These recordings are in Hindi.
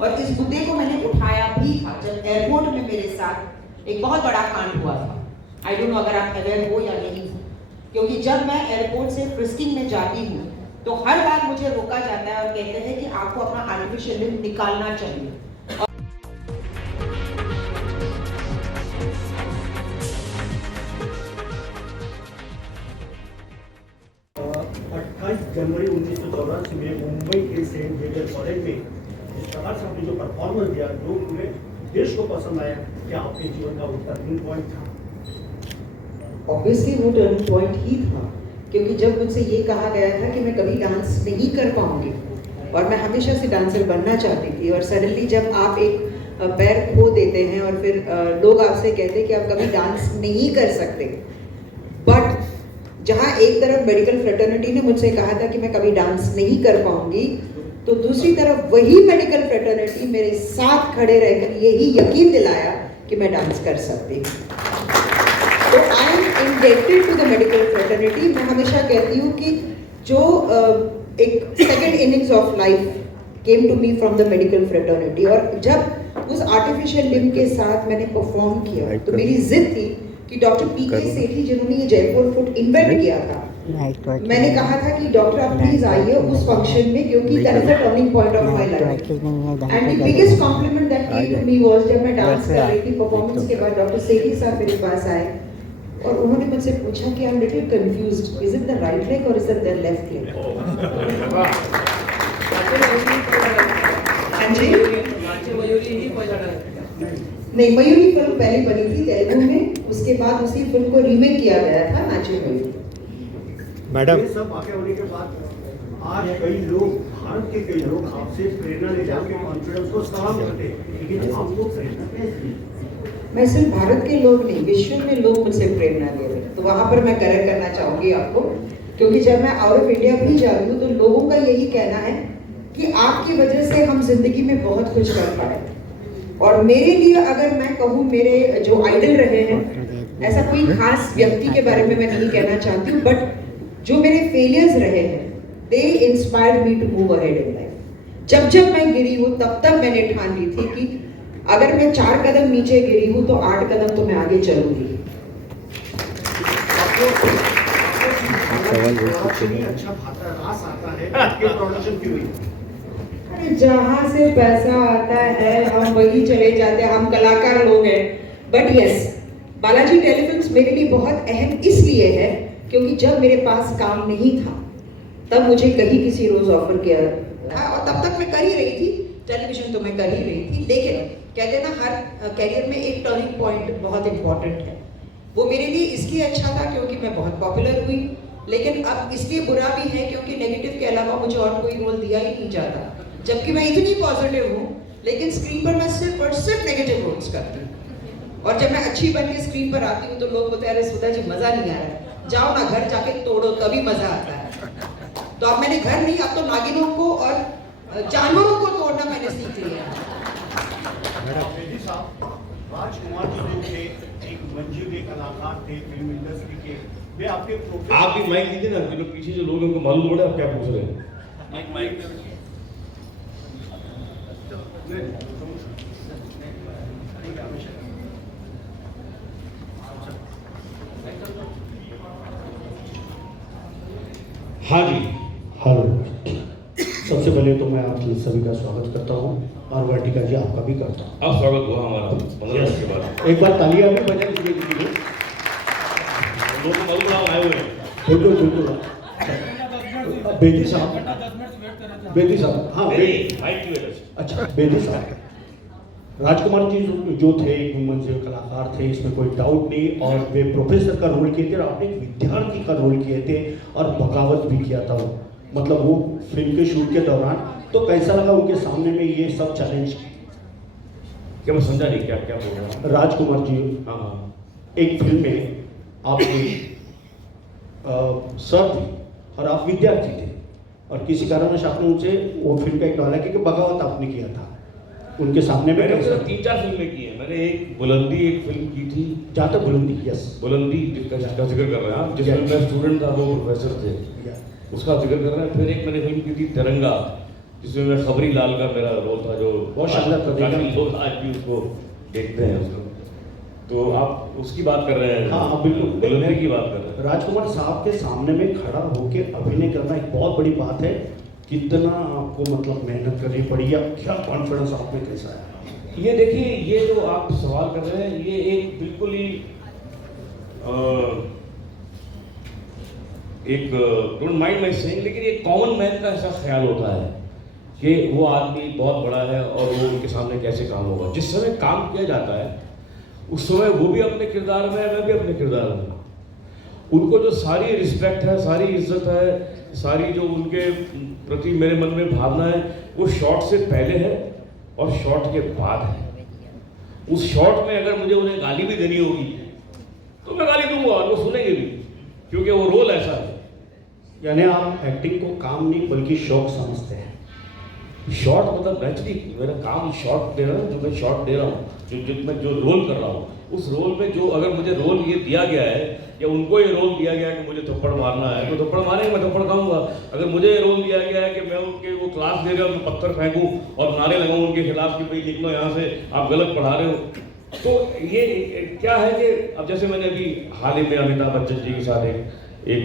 और इस मुद्दे को मैंने उठाया भी था जब एयरपोर्ट में मेरे साथ एक बहुत बड़ा कांड हुआ था। आई डोंट नो अगर आप अवेयर हो या नहीं, क्योंकि जब मैं एयरपोर्ट से फ्रिस्किंग में जाती हूँ तो हर बार मुझे रोका जाता है और कहते हैं कि आपको अपना आर्टिफिशियल लिम्ब निकालना चाहिए। 28 जनवरी 1984 में मुंबई के सेंट जेवियर कॉलेज में इस प्रकार से आपने जो परफॉर्मेंस दिया जो पूरे देश को पसंद आया, क्या आपके जीवन का वो टर्निंग पॉइंट था? ऑब्वियसली वो टर्निंग पॉइंट ही था, क्योंकि जब मुझसे ये कहा गया था कि मैं कभी डांस नहीं कर पाऊंगी और मैं हमेशा से डांसर बनना चाहती थी, और सडनली जब आप एक पैर खो देते हैं और फिर लोग आपसे कहते हैं कि आप कभी डांस नहीं कर सकते, बट जहाँ एक तरफ मेडिकल फ्रेटर्निटी ने मुझसे कहा था कि मैं कभी डांस नहीं कर पाऊंगी, तो दूसरी तरफ वही मेडिकल फ्रेटर्निटी मेरे साथ खड़े रहकर यही यकीन दिलाया कि मैं डांस कर सकती हूँ। तो I am inducted to the medical fraternity. मैं हमेशा कहती हूँ कि जो एक second innings of life came to me from the medical fraternity, और जब उस आर्टिफिशियल लिम्ब के साथ मैंने परफॉर्म किया तो मेरी जिद थी कि डॉक्टर पीके सेठी जिन्होंने ये जयपुर फुट इन्वेंट किया था, मैंने कहा था कि डॉक्टर आप प्लीज आइए उस फंक्शन में, क्योंकि that is the turning point of my life. And the biggest compliment that came to me was जब मैं डांस कर रही थी, परफॉर्मेंस के बाद डॉक्टर सेठी साहब मेरे पास आए और उन्होंने मुझसे पूछा कि I am little confused, is it the right leg और is it the left leg? हाँ जी, नहीं, मयूरी फिल्म पहले बनी थी तेलुगु में, उसके बाद उसी फिल्म को रीमेक किया गया था नाचे मयूरी। मैडम, ये सब वाकया होने के बाद आज कई लोग, भारत के कई लोग आपसे प्रेरणा लेते हैं, आपके कॉन्फिडेंस को सलाम करते हैं, लेकिन आप लोग प्रेरणा कैसे? मैं सिर्फ भारत के लोग नहीं, विश्व में लोग मुझसे प्रेरणा ले रहे हैं, तो वहाँ पर मैं करेक्ट करना चाहूँगी आपको, क्योंकि जब मैं आउट ऑफ इंडिया भी जा रही हूँ तो लोगों का यही कहना है कि आपकी वजह से हम जिंदगी में बहुत कुछ कर पाए। और मेरे लिए अगर मैं कहूँ, मेरे जो आइडल रहे हैं, ऐसा कोई खास व्यक्ति के बारे में मैं नहीं कहना चाहती हूँ, बट जो मेरे फेलियर्स रहे हैं, they inspired me to move ahead in life. जब जब मैं गिरी हूँ तब तब मैंने ठान ली थी कि अगर मैं 4 कदम नीचे गिरी हूँ तो 8 कदम तो मैं आगे चलूंगी। अच्छा भाता रास आता है, आपके प्रोडक्शन की हुई। अरे जहाँ से पैसा आता है हम वही चले जाते हैं, हम कलाकार लोग हैं। बट यस, बालाजी टेलीफिल्म्स मेरे लिए बहुत अहम इसलिए है क्योंकि जब मेरे पास काम नहीं था तब मुझे कहीं किसी रोज ऑफर किया था, और तब तक मैं कर ही रही थी, टेलीविजन तो मैं कर ही रही थी, लेकिन कहते ना हर कैरियर में एक टर्निंग पॉइंट बहुत इंपॉर्टेंट है। वो मेरे लिए इसलिए अच्छा था क्योंकि मैं बहुत पॉपुलर हुई, लेकिन अब इसलिए बुरा भी है क्योंकि नेगेटिव के अलावा मुझे और कोई रोल दिया ही नहीं जाता, जबकि मैं इतनी पॉजिटिव हूँ, लेकिन स्क्रीन पर मैं सिर्फ और सिर्फ नेगेटिव रोल्स करती हूँ। और जब मैं अच्छी बन के स्क्रीन पर आती हूँ तो लोग बोलते हैं अरे सुधा जी मजा नहीं आ रहा है, जाओ ना घर जाके तोड़ो तभी मजा आता है। तो अब मैंने घर नहीं, अब तो नागिनों को और जानवरों को तोड़ना मैंने सीख लिया है। राजकुमार जी जो थे, एक मंझले कलाकार थे फिल्म इंडस्ट्री के, वे आपके आप भी माइक दीजिए ना, जो लोग पीछे जो लोग हैं उनको मालूम पड़े आप क्या पूछ रहे हैं। माइक हाँ जी, हेलो। सबसे पहले तो मैं आप सभी का स्वागत करता हूँ और वर्टिका जी आपका भी करता हूँ। अब स्वागत हुआ हमारा 15 वर्ष के बाद। एक बार तालियां भी बजा दीजिए। लोग मालूम आप आए हुए हैं। बिल्कुल बिल्कुल। बेदी साहब, हाँ माइक की वजह से। अच्छा, बेदी साहब, राजकुमार जी जो थे एक मंजिल कलाकार थे, इसमें कोई डाउट नहीं, और वे प्रोफेसर का रोल किए थे और आपने एक विद्यार्थी का रोल किए थे और बगावत भी किया था वो, मतलब वो फिल्म के शूट के दौरान। तो कैसा लगा उनके सामने में ये सब चैलेंज? क्या मैं समझा नहीं, क्या क्या बोल रहा हूँ? राजकुमार जी, हाँ, एक फिल्म में आप सर थे और आप विद्यार्थी थे, और किसी कारणवश आपने उनसे वो फिल्म का एक डायलॉग है कि बगावत आपने किया था उनके सामने में। मैंने 3-4 फिल्में की है। मैंने एक बुलंदी एक फिल्म की थी, जहाँ तक बुलंदी, यस, बुलंदी जिसका जिक्र कर रहे हैं आप, जिसमें मैं स्टूडेंट था, वो प्रोफेसर थे, उसका जिक्र कर रहे हैं। फिर एक मैंने फिल्म की थी तिरंगा, जिसमें मैं खबरी लाल का मेरा रोल था, जो बहुत शानदार था, देखा। काफी लोग आज भी उसको देखते हैं उसको। तो आप उसकी बात कर रहे हैं? हाँ हाँ बिल्कुल, दिलों की बात कर रहे हैं। राजकुमार साहब के सामने में खड़ा होकर अभिनय करना एक बहुत बड़ी बात है। कितना आपको मतलब मेहनत करनी पड़ी या क्या कॉन्फिडेंस आप में कैसा है? ये देखिए, ये जो आप सवाल कर रहे हैं, ये एक बिल्कुल ही एक डोंट माइंड माई सेइंग, लेकिन एक कॉमन मैन का ऐसा ख्याल होता है कि वो आदमी बहुत बड़ा है और वो उनके सामने कैसे काम होगा। जिस समय काम किया जाता है उस समय वो भी अपने किरदार में है, मैं भी अपने किरदार में हूँ। उनको जो सारी रिस्पेक्ट है, सारी इज्जत है, सारी जो उनके प्रति मेरे मन में भावना है, वो शॉट से पहले है और शॉट के बाद है। उस शॉट में अगर मुझे उन्हें गाली भी देनी होगी तो मैं गाली दूंगा और वो सुनेंगे भी, क्योंकि वो रोल ऐसा है। यानी आप एक्टिंग को काम नहीं बल्कि शौक समझते हैं। शॉट मतलब एक्चुअली मेरा काम शॉट दे रहा हूँ, जो मैं शॉट दे रहा हूँ, जो मैं जो रोल कर रहा हूँ, उस रोल में जो अगर मुझे रोल ये दिया गया है या उनको ये रोल दिया गया है कि मुझे थप्पड़ मारना है तो थप्पड़ मारेंगे, मैं थप्पड़ खाऊंगा। अगर मुझे ये रोल दिया गया है कि मैं उनके वो क्लास दे रहा हूँ, मैं पत्थर फेंकूँ और नारे लगाऊँ उनके खिलाफ कि भाई लिख लो यहाँ से, आप गलत पढ़ा रहे हो, तो ये क्या है कि अब जैसे मैंने अभी हाल ही में अमिताभ बच्चन जी के साथ एक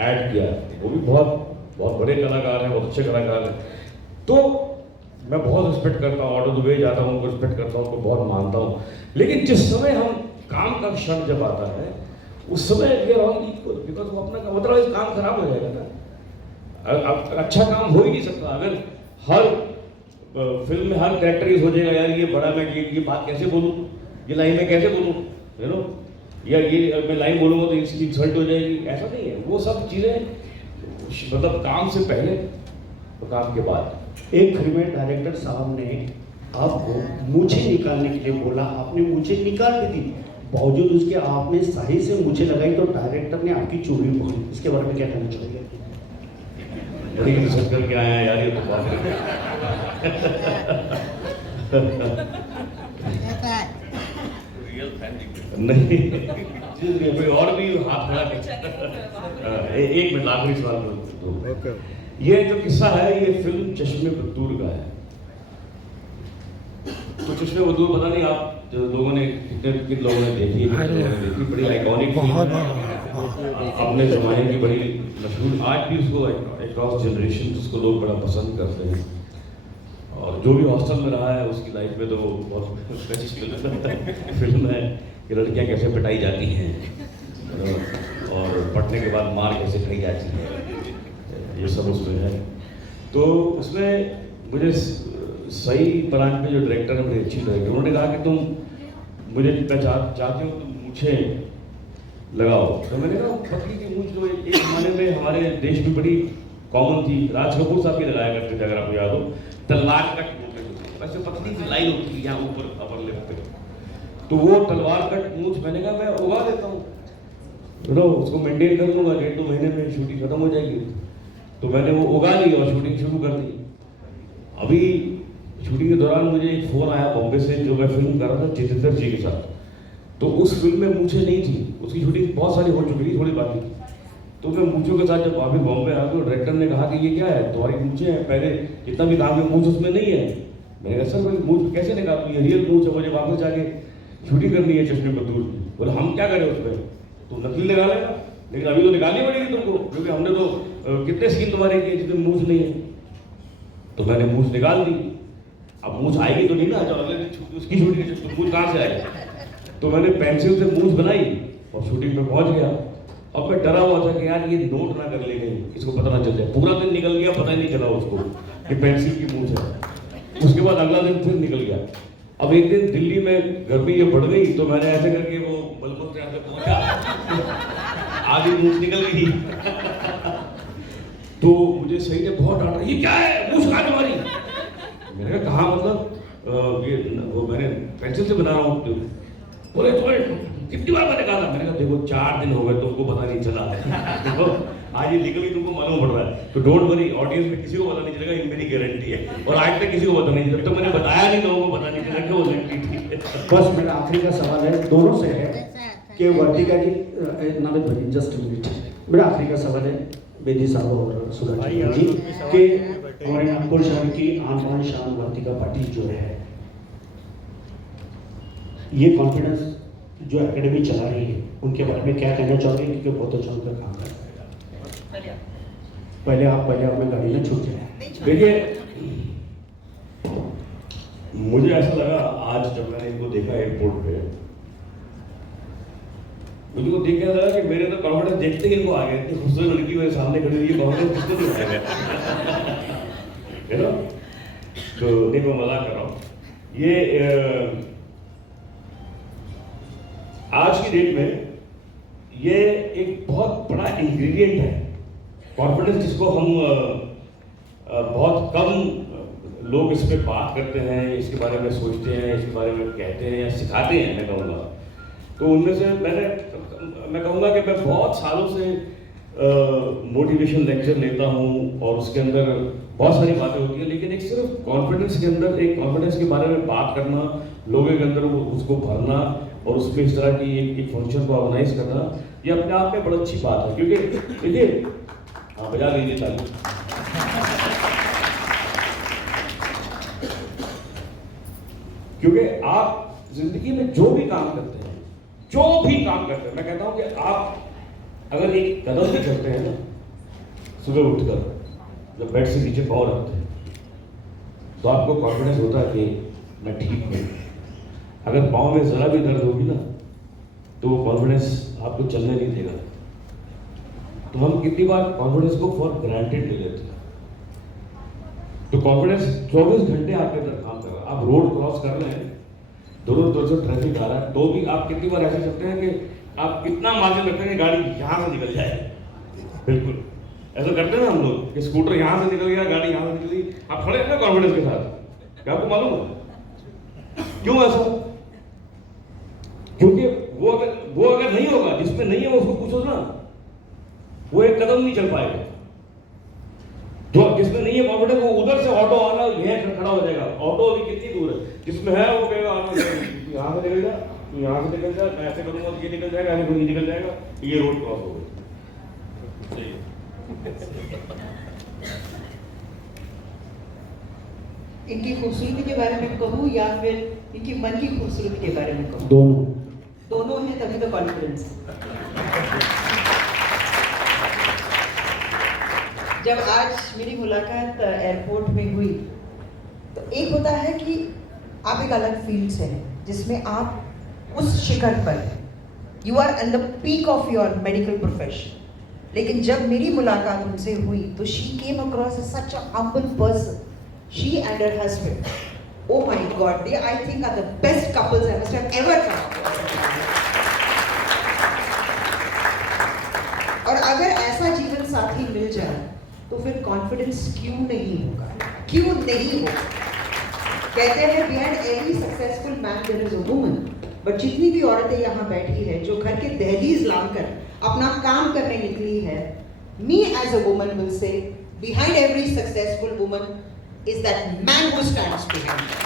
ऐड किया, वो भी बहुत बड़े कलाकार हैं, बहुत अच्छे कलाकार हैं, तो मैं बहुत रिस्पेक्ट करता हूँ, ऑर्डर द वे जाता हूँ, उनको रिस्पेक्ट करता हूँ, उनको बहुत मानता हूँ। लेकिन जिस समय हम काम का क्षण जब आता है उस समय we are all equal, because वो अपना काम, अदरवाइज काम खराब हो जाएगा ना। अच्छा काम हो ही नहीं सकता अगर हर फिल्म में हर कैरेक्टर ये सोचेगा यार ये बड़ा, मैं ये बात कैसे बोलूँ, ये लाइन में कैसे बोलूँ, यू नो, या ये मैं लाइन बोलूँगा तो इसकी इंसल्ट हो जाएगी, ऐसा नहीं है। वो सब चीज़ें मतलब काम से पहले और काम के बाद। एक फिल्म में डायरेक्टर साहब ने आपको मूछें निकालने के लिए बोला, आपने मूछें निकाल भी दी, बावजूद उसके आपने सही से मूछें लगाई तो डायरेक्टर ने आपकी चूड़ी पकड़ी। इसके बारे में क्या कहना चाहिए? बड़ी रिसर्च करके आए हैं यार, ये तो बात रियल फैन नहीं कोई और भी हाथ खड़ा कर। एक मिनट, आखिरी सवाल। ये जो किस्सा है ये फिल्म चश्मे बदूर का है। तो चश्मे बदूर पता नहीं आप जो लोगों ने किन लोगों ने देखी, बड़ी आइकॉनिक अपने जमाने की, बड़ी मशहूर, आज भी उसको अक्रॉस जनरेशन उसको लोग बड़ा पसंद करते हैं। और जो भी हॉस्टल में रहा है उसकी लाइफ में तो बहुत बेस्ट फिल्म है कि लड़कियां कैसे पिटाई जाती हैं और पढ़ने के बाद मार कैसे खाई जाती है, ये सब उसमें है। तो उसमें मुझे सही ब्रांच में जो डायरेक्टर है, बड़ी अच्छी डायरेक्टर, उन्होंने कहा कि तुम मुझे मैं चाहती हूँ तुम मुझे लगाओ। तो मैंने कहा पतली की मूंछ जो एक जमाने में हमारे देश में बड़ी कॉमन थी, राज कपूर साहब भी लगाया करते थे, अगर आपको याद हो, तलवार कट मूंछ, वैसे पतली सी लाइन होती है यहाँ ऊपर अपर लिप पे, तो वो तलवार कट मूंछ मैंने कहा मैं उगा देता हूँ, उसको मेंटेन कर लूँगा, 1-2 महीने में शूटिंग खत्म हो जाएगी। तो मैंने वो उगा ली और शूटिंग शुरू कर दी। अभी शूटिंग के दौरान मुझे एक फ़ोन आया बॉम्बे से, जो मैं फिल्म कर रहा था जितेंद्र जी के साथ, तो उस फिल्म में मूंछें नहीं थी, उसकी शूटिंग बहुत सारी हो चुकी थी, थोड़ी बाकी थी। तो मैं मूंछों के साथ जब वापस बॉम्बे आया तो डायरेक्टर ने कहा कि ये क्या है, तुम्हारी मूंछें हैं, पहले जितना भी काम है मूंछ उसमें नहीं है। मैंने कहा सर मैं मूंछ कैसे निकालूँ, ये रियल मूंछ है, मुझे वापस जाके शूटिंग करनी है चश्मे बदूर। बोले हम क्या करें उसमें, तुम नकली लगा लेगा, लेकिन अभी तो निकालनी पड़ेगी तुमको, क्योंकि हमने तो कितने सीन तुम्हारे किए जिसमें मूंछ नहीं है। तो मैंने मूंछ निकाल दी। अब मूंछ आएगी तो नहीं ना, जब अगले दिन उसकी शूटिंग तो मूंछ कहाँ से आएगी। तो मैंने पेंसिल से मूंछ बनाई और शूटिंग में पहुंच गया। अब मैं डरा हुआ था कि यार ये नोट ना कर ले गई, इसको पता ना चल जाए। पूरा दिन निकल गया, पता ही नहीं चला उसको कि पेंसिल की मूंछ है। उसके बाद अगला दिन फिर निकल गया। अब एक दिन दिल्ली में गर्मी ये बढ़ गई, तो मैंने ऐसे करके वो बलमुख यहाँ पे पहुंचा, आधी मूंछ निकल गई। तो मुझे सही ने बहुत डांटा, ये क्या है, मूंछ कहाँ तुम्हारी। मैंने कहा कहाँ, मतलब ये वो मैंने पेंसिल से बना रहा हूँ। बोले तुम्हें कितनी बार मैंने कहा था। मैंने कहा देखो 4 दिन हो गए तुमको पता नहीं चला है, देखो आज ये निकल गई, तुमको मालूम पड़ रहा है। तो डोंट वरी, ऑडियंस में किसी को पता नहीं चलेगा, ये मेरी गारंटी है। और आज तक किसी को पता नहीं, जब तक मैंने बताया नहीं लोगों को पता नहीं चला कि वो लड़की थी। बस मेरा आखिरी का सवाल है, दोनों से है कि वर्तिका जी, नाविद भाई जस्ट मिनट, मेरा आखिरी का सवाल है बेदी साहब और सुधा जी कि हमारे नागपुर शहर की आन बान शान वर्तिका पाटिल जो है, ये कॉन्फिडेंस जो एकेडमी चला रही है उनके बारे में क्या कहना चाहोगे, क्योंकि बहुत अच्छा उनका काम कर रहा है। पहले आप अपने गाड़ी में छूट जाए। देखिए, मुझे ऐसा लगा आज जब मैंने इनको देखा एयरपोर्ट पे, मुझे वो देख के लगा कि मेरे तो कॉन्फिडेंस देखते ही इनको आ गया। इतनी खूबसूरत लड़की मेरे सामने खड़ी हुई है, कॉन्फिडेंस किसको नहीं आएगा, है ना? तो देखो, मजाक कर रहा हूँ। ये आज की डेट में ये एक बहुत बड़ा इंग्रेडिएंट है कॉन्फिडेंस, जिसको हम बहुत कम लोग इस पे बात करते हैं, इसके बारे में सोचते हैं, इसके बारे में कहते हैं या सिखाते हैं, मैं कहूँगा। तो उनमें से मैं कहूँगा कि मैं बहुत सालों से मोटिवेशन लेक्चर लेता हूँ और उसके अंदर बहुत सारी बातें होती है, लेकिन एक सिर्फ कॉन्फिडेंस के अंदर, एक कॉन्फिडेंस के बारे में बात करना, लोगों के अंदर उसको भरना और उसमें इस तरह की एक फंक्शन को ऑर्गेनाइज करना, ये अपने आप में बड़ी अच्छी बात है। क्योंकि देखिए, हाँ, बजा लीजिए ताली। क्योंकि आप जिंदगी में जो भी काम करते हैं, मैं कहता हूं कि आप अगर एक कदम भी चलते हैं ना, सुबह उठकर जब बेड से नीचे पाँव रखते हैं, तो आपको कॉन्फिडेंस होता है कि मैं ठीक हूं। अगर पाँव में जरा भी दर्द होगी ना, तो वो कॉन्फिडेंस आपको चलने नहीं देगा। तो हम कितनी बार कॉन्फिडेंस को फॉर ग्रांटेड ले लेते हैं। तो कॉन्फिडेंस 24 घंटे आपके अंदर काम कर रहा है। आप रोड क्रॉस कर रहे हैं, दोनों से ट्रैफिक आ रहा है, तो भी आप कितनी बार ऐसे सकते हैं कि आप कितना मार्जिन रखते हैं कि गाड़ी यहाँ से निकल जाए। बिल्कुल ऐसा करते हैं ना हम लोग कि स्कूटर यहाँ से निकल गया, गाड़ी यहाँ से निकली, आप खड़े हैं ना कॉन्फिडेंस के साथ। क्या आपको मालूम है क्यों ऐसा? क्योंकि वो अगर नहीं होगा, जिसमें नहीं है वो उसको पूछो ना, वो एक कदम नहीं चल पाएगा। जो जिसमें नहीं है कॉन्फिडेंस, वो उधर से ऑटो आना यह खड़ा हो जाएगा। ऑटो अभी कितनी दूर है, जिसमें है वो कहेगा यहाँ से निकल जा, यहाँ से निकल जा, मैं ऐसे करूंगा तो ये निकल जाएगा, ऐसे नहीं निकल जाएगा, ये रोड क्रॉस हो गई। इनकी खूबसूरती के बारे में कहूँ या फिर इनकी मन की खूबसूरती के बारे में कहूँ? दोनों हैं, तभी तो कॉन्फिडेंस। जब आज मेरी मुलाकात एयरपोर्ट में हुई, तो एक होता है कि आप एक अलग फील्ड से हैं, जिसमें आप उस शिखर पर, you are at the peak of your medical profession. लेकिन जब मेरी मुलाकात उनसे हुई, तो she came across as such a humble person, she and her husband. Oh my God, they I think are the best couples I must have ever come across. और अगर ऐसा जीवन साथी मिल जाए, तो फिर कॉन्फिडेंस क्यों नहीं होगा? कहते हैं behind every successful man there is a woman. But जितनी भी औरतें यहाँ बैठी है, जो घर के दहलीज लांघकर अपना काम करने निकली है, me as a woman will say, behind every successful woman is that man who stands behind her.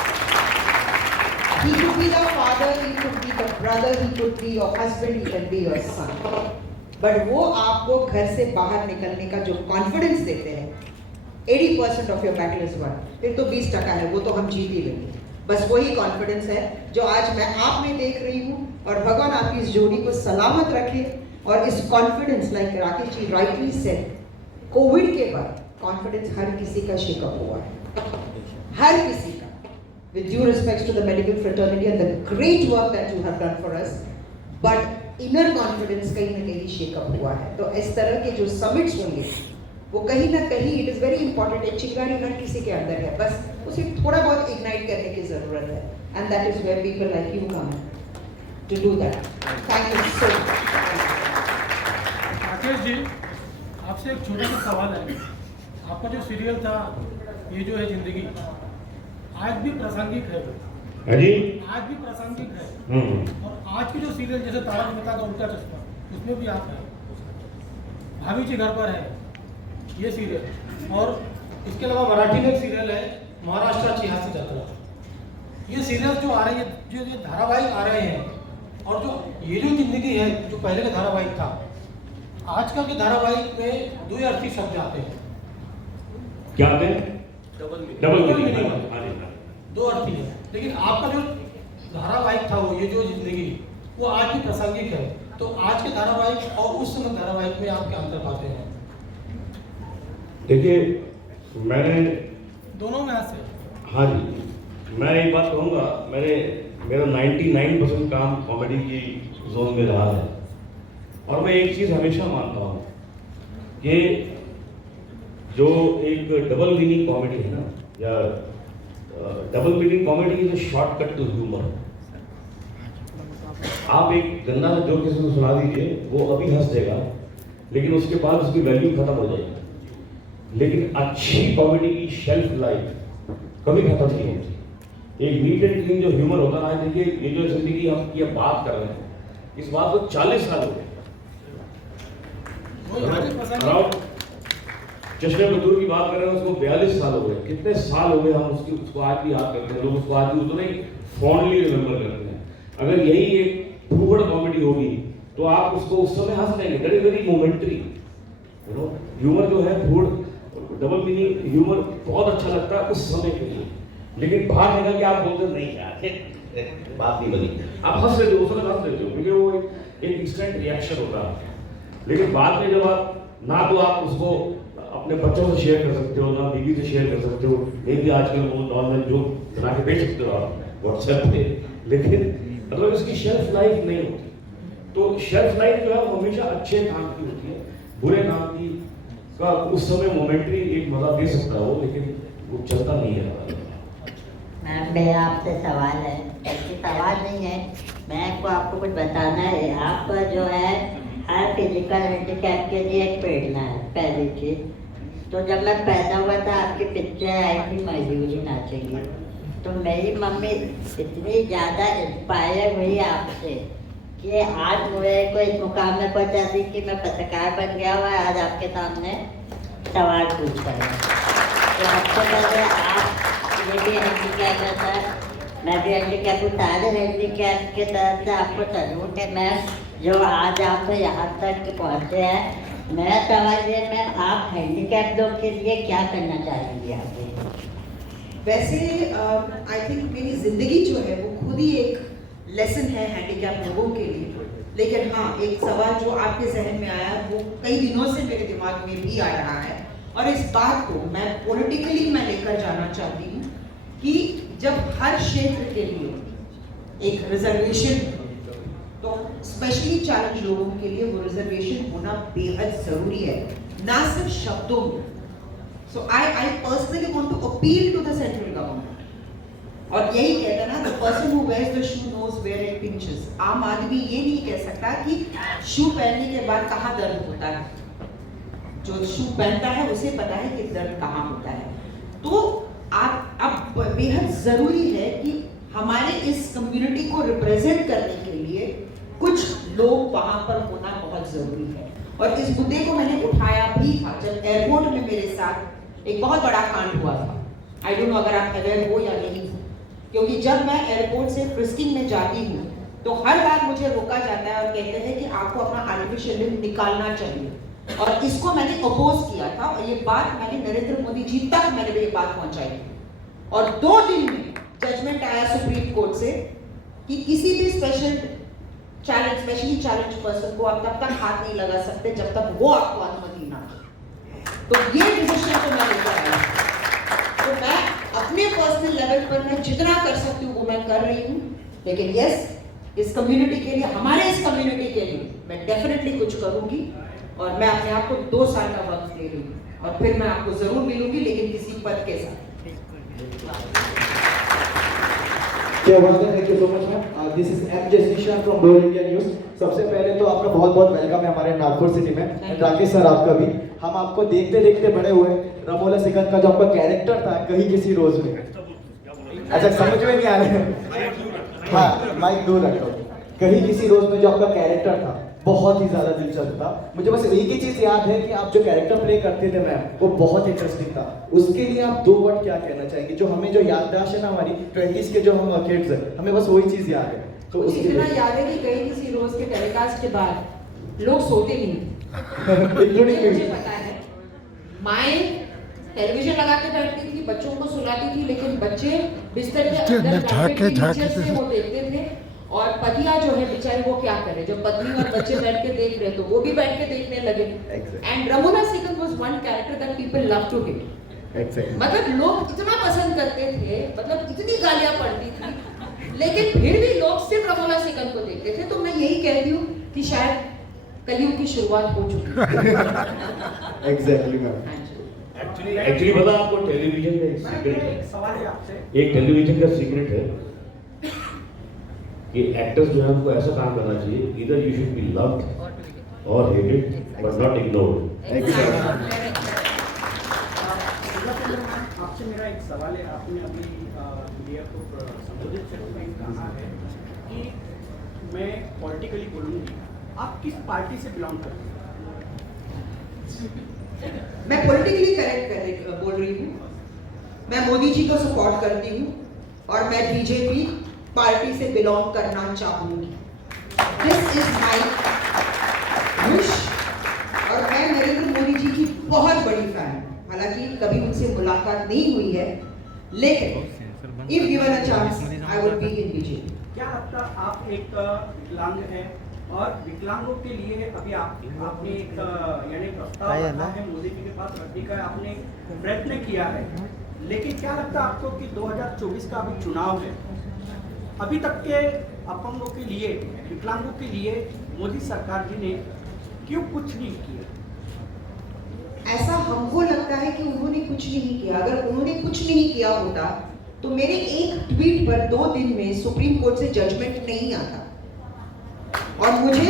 He could be the father, he could be the brother, he could be your husband, he can be your son. But वो आपको घर से बाहर निकलने का जो कॉन्फिडेंस देते हैं, 80% of your battle is won. फिर तो 20% है, वो तो हम जीत ही लेंगे। बस वही कॉन्फिडेंस है जो आज मैं आप में देख रही हूँ, और भगवान आपकी इस जोड़ी को सलामत रखे। और इस confidence, like Rakesh ji rightly said, Covid के बाद कॉन्फिडेंस हर किसी का शेकअप हुआ है, हर किसी का। With due respects to the medical fraternity and the great work that you have done for us, but inner confidence कहीं ना कहीं शेकअप हुआ है। तो इस तरह के जो समिट्स होंगे, वो कहीं ना कहीं इट इज़ वेरी इंपॉर्टेंट। एक चिंगारी हर किसी के अंदर है, बस उसे थोड़ा बहुत इग्नाइट करने की ज़रूरत है, and that is where people like you come to do that. Thank you so much. Rakesh ji, आपसे एक छोटा सा सवाल है। आपका जो सीरियल था, ये जो है जिंदगी, आज भी प्रासंगिक है। जी, आज भी प्रासंगिक है। और आज की जो सीरियल जैसे तारक मेहता का उल्टा चश्मा, उसमें भी आप हैं, भाभी जी घर पर है, ये सीरियल। और इसके अलावा मराठी में एक सीरियल है, महाराष्ट्र अच्छी हास्य यात्रा। ये सीरियल जो आ रही है, जो ये धारावाहिक आ रहे हैं, और जो ये जो जिंदगी है, जो पहले का धारावाहिक था, आजकल के धारावाहिक में 2 अर्थी शब्द आते हैं। क्या आते हैं? डबल मीनिंग, हाँ जी। दो अर्थ ही है। लेकिन आपका जो धारावाहिक था वो ये जो जिंदगी वो आज भी प्रासंगिक है। तो आज के धारावाहिक और उस समय धारावाहिक में आप क्या अंतर पाते हैं? देखिए मैंने दोनों में से हाँ जी, मैं एक बात कहूँगा, मेरा 99% काम कॉमेडी की जोन में रहा है। और मैं एक चीज़ हमेशा मानता हूँ कि जो एक डबल मीनिंग कॉमेडी है ना, या double meaning comedy is a shortcut to humour. आप एक गंदा जो किसी को सुना दीजिए, वो अभी हंस देगा, लेकिन उसके बाद उसकी वैल्यू खत्म हो जाएगी। लेकिन अच्छी कॉमेडी की शेल्फ लाइफ कभी खत्म नहीं होती। एक नीट एंड क्लीन जो ह्यूमर होता है, देखिए ये जो जिंदगी हम ये बात कर रहे हैं, इस बात को 40 साल हो गए। चश्मे बदूर की बात कर रहे हैं, उसको 42 साल हो गए। कितने साल हो गए हम उसको आज भी याद करते हैं, लोग उसको आज भी उतना ही फॉन्डली रिमेंबर करते हैं। अगर यही एक प्रूव्ड कॉमेडी होगी तो आप उसको उस समय हंस लेंगे, वेरी वेरी मोमेंटरी। ह्यूमर जो है प्रूव्ड डबल मीनिंग ह्यूमर बहुत अच्छा लगता है उस समय के लिए, लेकिन बाहर निकल के आप बोलते नहीं यार बात नहीं बनी, आप हंस लेते हो, उस समय हंस लेते हो, क्योंकि वो एक इंस्टेंट रिएक्शन होता है। लेकिन बाद में जब आप ना तो आप उसको अपने बच्चों से शेयर कर सकते हो, ना बीवी से शेयर कर सकते हो, ये भी आजकल वो नॉर्मल जो बना के भेज सकते हो आप व्हाट्सएप पे, लेकिन मतलब इसकी शेल्फ लाइफ नहीं होती। तो शेल्फ लाइफ जो है वो हमेशा अच्छे काम की होती है, बुरे काम की का उस समय मोमेंटरी एक मजा दे सकता है वो, लेकिन वो चलता नहीं है। मैम मेरा आपसे सवाल है, ऐसे सवाल नहीं है, मैं आपको कुछ बताना है। आप जो है हर फिजिकल हैंडीकैप के लिए एक प्रेरणा है, पहली चीज़। तो जब मैं पैदा हुआ था आपकी पिक्चर आई थी मयूरी नाचेगी, तो मेरी मम्मी इतनी ज़्यादा इंस्पायर हुई आपसे कि आज मुझे को इस मुकाम में पहुँचा दी कि मैं पत्रकार बन गया हुआ आज आपके सामने सवाल पूछ रहा हूँ। तो सबसे पहले आप ये भी हैंडीकैप है सर, मैं भी हैंडीकैप हूँ, सारे हैंडीकैप के तरफ से आपको सैल्यूट है मैम, जो आज आप यहाँ तक पहुँचे हैं। मेरा सवाल ये मैम, आप हैंडीकैप लोग के लिए क्या करना चाहेंगे आगे? वैसे आई थिंक मेरी ज़िंदगी जो है वो खुद ही एक लेसन है हैंडीकैप लोगों के लिए। लेकिन हाँ, एक सवाल जो आपके जहन में आया वो कई दिनों से मेरे दिमाग में भी आ रहा है, और इस बात को मैं पॉलिटिकली मैं लेकर जाना चाहती हूँ कि जब हर क्षेत्र के लिए एक रिजर्वेशन, तो स्पेशली चैलेंज लोगों के लिए वो रिजर्वेशन होना बेहद ज़रूरी है, ना सिर्फ शब्दों में। So I personally want to appeal to the central government. और यही कहता है ना, the person who wears the shoe knows where it pinches. आम आदमी ये नहीं कह सकता कि शू पहनने के बाद कहाँ दर्द होता है। जो शू पहनता है उसे पता है कि दर्द कहाँ होता है। तो आप अब बेहद ज़रूरी है कि हमारे इस कम्युनिटी को रिप्रेजेंट करने के लिए कुछ लोग वहाँ पर होना बहुत ज़रूरी है। और इस मुद्दे को मैंने उठाया भी था जब एयरपोर्ट में मेरे साथ एक बहुत बड़ा कांड हुआ था। आई डोंट नो अगर आप अवेयर हो या नहीं, क्योंकि जब मैं एयरपोर्ट से फ्रिस्किंग में जाती हूँ तो हर बार मुझे रोका जाता है और कहते हैं कि आपको अपना आर्टिफिशियल लिम्ब निकालना चाहिए, और इसको मैंने अपोज किया था। और ये बात मैंने नरेंद्र मोदी जी तक मैंने ये बात पहुंचाई थी, और 2 दिन में जजमेंट आया सुप्रीम कोर्ट से कि किसी भी स्पेशली चैलेंज पर्सन को आप तब तक हाथ नहीं लगा सकते जब तक वो आपको अनुमति ना दे। तो ये डिसीजन तो मैं लेकर आई। तो मैं अपने पर्सनल लेवल पर मैं जितना कर सकती हूँ वो मैं कर रही हूँ, लेकिन यस, इस कम्युनिटी के लिए, हमारे इस कम्युनिटी के लिए मैं डेफिनेटली कुछ करूँगी। और मैं अपने आप को 2 साल का वक्त दे रही हूँ, और फिर मैं आपको जरूर मिलूंगी, लेकिन किसी पद के साथ। क्या बात है, thank you so much ma'am. This is M Jasneesha from Bol India News. सबसे पहले तो आपका बहुत बहुत वेलकम है हमारे नागपुर सिटी में। राकेश सर आपका भी, हम आपको देखते देखते बड़े हुए। रमोला सिकंद का जो आपका कैरेक्टर था कहीं किसी रोज में, अच्छा समझ में नहीं आ रहा है, हाँ माइक दूर रखो, कहीं किसी रोज में जो आपका कैरेक्टर था बहुत ही ज्यादा दिलचस्प था। मुझे बस एक ही चीज याद है कि आप जो कैरेक्टर प्ले करते थे मैम, वो बहुत इंटरेस्टिंग था। उसके लिए आप 2 वर्ड क्या कहना चाहेंगे? जो हमें जो याददाश्त है ना हमारी 20s के जो हम किड्स हैं, हमें बस वही चीज याद है। तो मुझे इतना याद है कि कहीं किसी रोज के टेलीकास्ट के बाद लोग सोते नहीं। इंक्लूडिंग मुझे पता है, माँ टेलीविजन लगा के बैठती थी, बच्चों को सुलाती थी, लेकिन बच्चे बिस्तर के अंदर बैठ के नीचे से वो देखते थे, और पतिया जो है बेचारे वो क्या करे, जब पत्नी और बच्चे बैठ के देख रहे तो वो भी बैठ के देखने लगे। And Ramona second was one character that people love to hit. मतलब लोग इतना पसंद करते थे, मतलब इतनी गालियां पड़ती थी, लेकिन फिर भी लोग सिर्फ रमोना सेकंड को देखते थे। तो मैं यही कहती हूँ कि शायद कलयुग की शुरुआत हो चुकी है। Exactly ma'am. एक्चुअली पता आपको टेलीविजन का एक सीक्रेट है, सवाल है आपसे, एक टेलीविजन का सीक्रेट है कि एक्टर्स जो है उनको ऐसा काम करना चाहिए, either you should be loved और हेटेड बट नॉट इग्नोर्ड। आपसे मेरा एक सवाल है, आपने अभी मीडिया को संबोधित करते हुए कहा है कि मैं पॉलिटिकली बोलूँगी, आप किस पार्टी से बिलोंग करते हैं? मैं पॉलिटिकली करेक्ट बोल रही हूँ। मैं मोदी जी को सपोर्ट करती हूँ और मैं बीजेपी पार्टी से बिलोंग करना चाहूंगी। This is my wish. और मैं नरेंद्र मोदी जी की बहुत बड़ी फैन हूँ, हालांकि कभी उनसे मुलाकात नहीं हुई है, लेकिन if given a chance I would be in BJP. क्या लगता आप एक विकलांग है और विकलांगों के लिए अभी आपने एक यानी प्रस्ताव रखा है मोदी जी के पास रखने का आपने प्रयत्न किया है, लेकिन क्या लगता है आपको कि 2024 का अभी चुनाव है, अभी तक के अपंगों के लिए, विकलांगों के लिए मोदी सरकार जी ने क्यों कुछ नहीं किया? ऐसा हमको लगता है कि उन्होंने कुछ नहीं किया। अगर उन्होंने कुछ नहीं किया होता तो मेरे एक ट्वीट पर 2 दिन में सुप्रीम कोर्ट से जजमेंट नहीं आता। और मुझे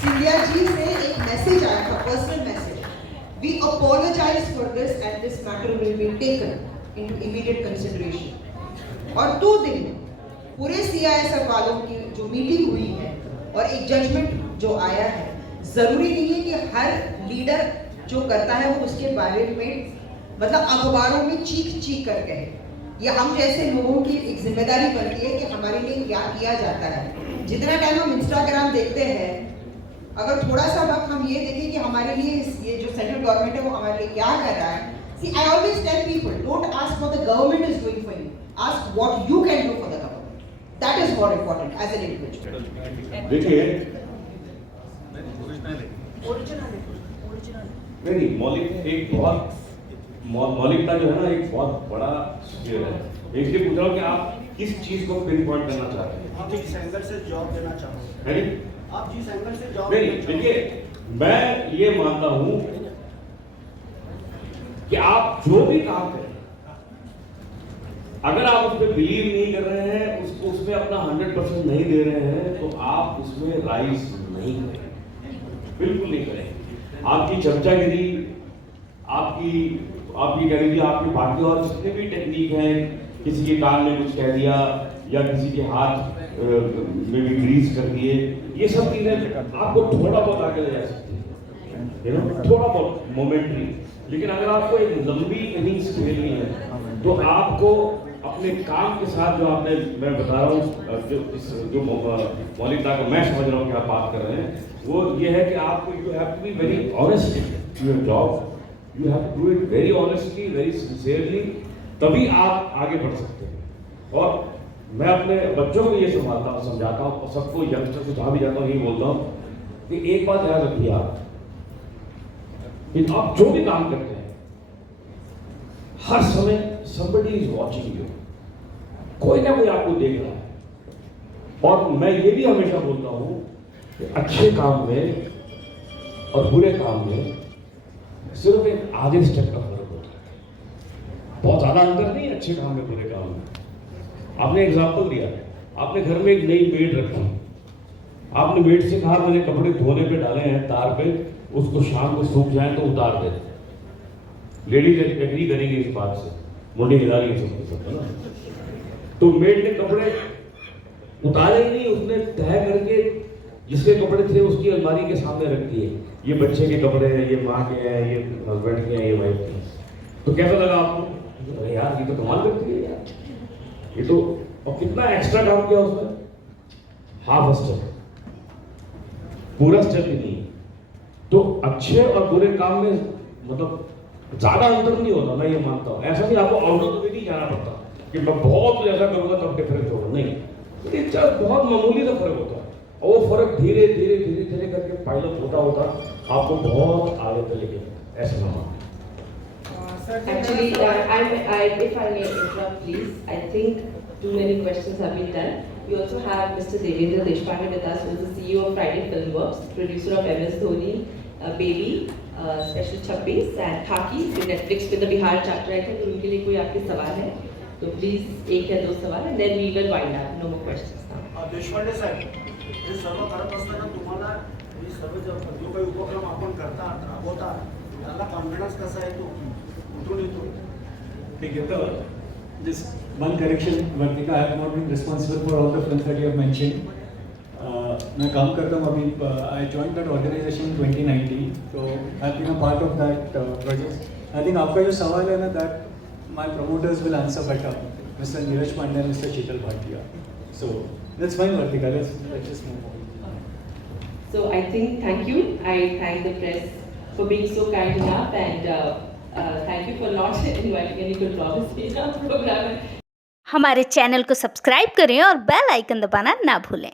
सिंधिया जी से एक मैसेज आया था, personal message, we apologise for this and this matter will be taken into immediate consideration. और 2 दिन पूरे सीआईएसएफ वालों की जो मीटिंग हुई है और एक जजमेंट जो आया है, जरूरी नहीं है कि हर लीडर जो करता है वो उसके बारे में मतलब अखबारों में चीख कर कहे। ये हम जैसे लोगों की एक जिम्मेदारी बनती है कि हमारे लिए क्या किया जाता है। जितना टाइम हम इंस्टाग्राम देखते हैं, अगर थोड़ा सा वक्त हम ये देखें कि हमारे लिए ये जो सेंट्रल गवर्नमेंट है वो हमारे लिए क्या कर रहा है। See, I always tell people, don't ask what the government is doing for you. Ask what you can do for the government. That is more important as an individual. देखिए, नहीं मौलिक एक बहुत मौलिकता जो है ना एक बहुत बड़ा स्केल है। इसलिए पूछ रहा हूँ कि आप किस चीज को पिन पॉइंट करना चाहते हैं? आप जिस एंगल से जॉब देना चाहोगे, है आप जिस एंगल से जॉब नहीं, देखिए मैं ये मानता हूं कि आप जो भी काम करें, अगर आप उस पर बिलीव नहीं कर रहे हैं, उसको उसमें अपना 100% नहीं दे रहे हैं, तो आप उसमें राइज नहीं करेंगे, बिल्कुल नहीं करेंगे। आपकी चर्चागिरी, आपकी कह लीजिए आपकी बाकी और जितने भी टेक्निक हैं, किसी के कान में कुछ कह दिया या किसी के हाथ में भी ग्रीस कर दिए, ये सब चीजें आपको थोड़ा बहुत आगे ले जा सकती है, थोड़ा बहुत मोमेंटरी। लेकिन अगर आपको एक लंबी इनिंग्स खेलनी है तो आपको अपने काम के साथ जो आपने, मैं बता रहा हूँ जो मौलिकता को मैं समझ रहा हूँ कि आप बात कर रहे हैं, वो ये है कि आपको you have to be very honest to your job, you have to do it very honestly, very sincerely, तभी आप आगे बढ़ सकते हैं। और मैं अपने बच्चों को ये समझाता हूँ, सबको यंगस्टर से जहाँ भी जाता हूँ यही बोलता हूँ कि एक बात याद रखिए आप जो भी काम करते हैं हर समय somebody is watching you, कोई ना कोई आपको देख रहा है। और मैं ये भी हमेशा बोलता हूँ कि अच्छे काम में और बुरे काम में सिर्फ एक आधे स्टेप का फर्क होता है, बहुत ज्यादा अंतर नहीं अच्छे काम में बुरे काम में। आपने एग्जाम्पल दिया, आपने घर में एक नई मेड रखी, आपने मेड से कहा मैंने कपड़े धोने पे डाले हैं तार पे, उसको शाम को सूख जाए तो उतार दे। लेडीज एग्री करेंगे इस बात से, मुंडी हिला रही सब है ना। तो मेड ने कपड़े उतारे ही नहीं, उसने तय करके जिसके कपड़े थे उसकी अलमारी के सामने रख दिए, ये बच्चे के कपड़े हैं, ये माँ के हैं, ये हस्बैंड के हैं, ये वाइफ के हैं। तो कैसा लगा आपको? अरे यार ये तो कमाल करती है यार, ये तो। और कितना एक्स्ट्रा काम किया उसने? हाफ स्टेप, पूरा स्टेप ही नहीं। तो अच्छे और बुरे काम में मतलब ज़्यादा अंतर नहीं होता, मैं ये मानता हूँ। ऐसा नहीं आपको आउट ऑफ द वे नहीं जाना पड़ता कि मैं बहुत ऐसा करूँगा तब डिफरेंस होगा, नहीं, ये बहुत मामूली सा फर्क होता है और वो फर्क धीरे धीरे धीरे धीरे करके पायलट होता होता आपको बहुत आगे तक लेके जाता, ऐसा मैं मानता हूँ। Actually, if I may interrupt, please, I think too many questions have been done. We also have Mr. Devendra Deshpande with us, who is the CEO of Friday Filmworks, producer of MS Dhoni, Baby, Special 26 and Khaki with Netflix with the Bihar chapter. I think उनके लिए कोई आपके सवाल है, तो please एक या दो सवाल, and then we will wind up. No more questions now. Deshpande साहेब, हे सर्व करत असताना तुम्हाला हे सर्व जो काही उपक्रम आपण करता राबवता त्याला कॉन्फिडन्स कसा येतो, कुठून येतो? ठीक है, तो just one correction, Vartika, I have not been responsible for all the films that you have mentioned. मैं काम करता हूँ अभी, I joined that organization in 2019, so I've been a part of that project. I think आपका जो सवाल है ना, that my promoters will answer better, Mr. Neeraj Pandey and Mr. Sheetal Bhatia. So that's fine, Vartika. Let's just move on. So I think thank you. I thank the press for being so kind enough, and thank you for not inviting any controversy in our program. हमारे चैनल को सब्सक्राइब करें और बेल आइकन दबाना ना भूलें।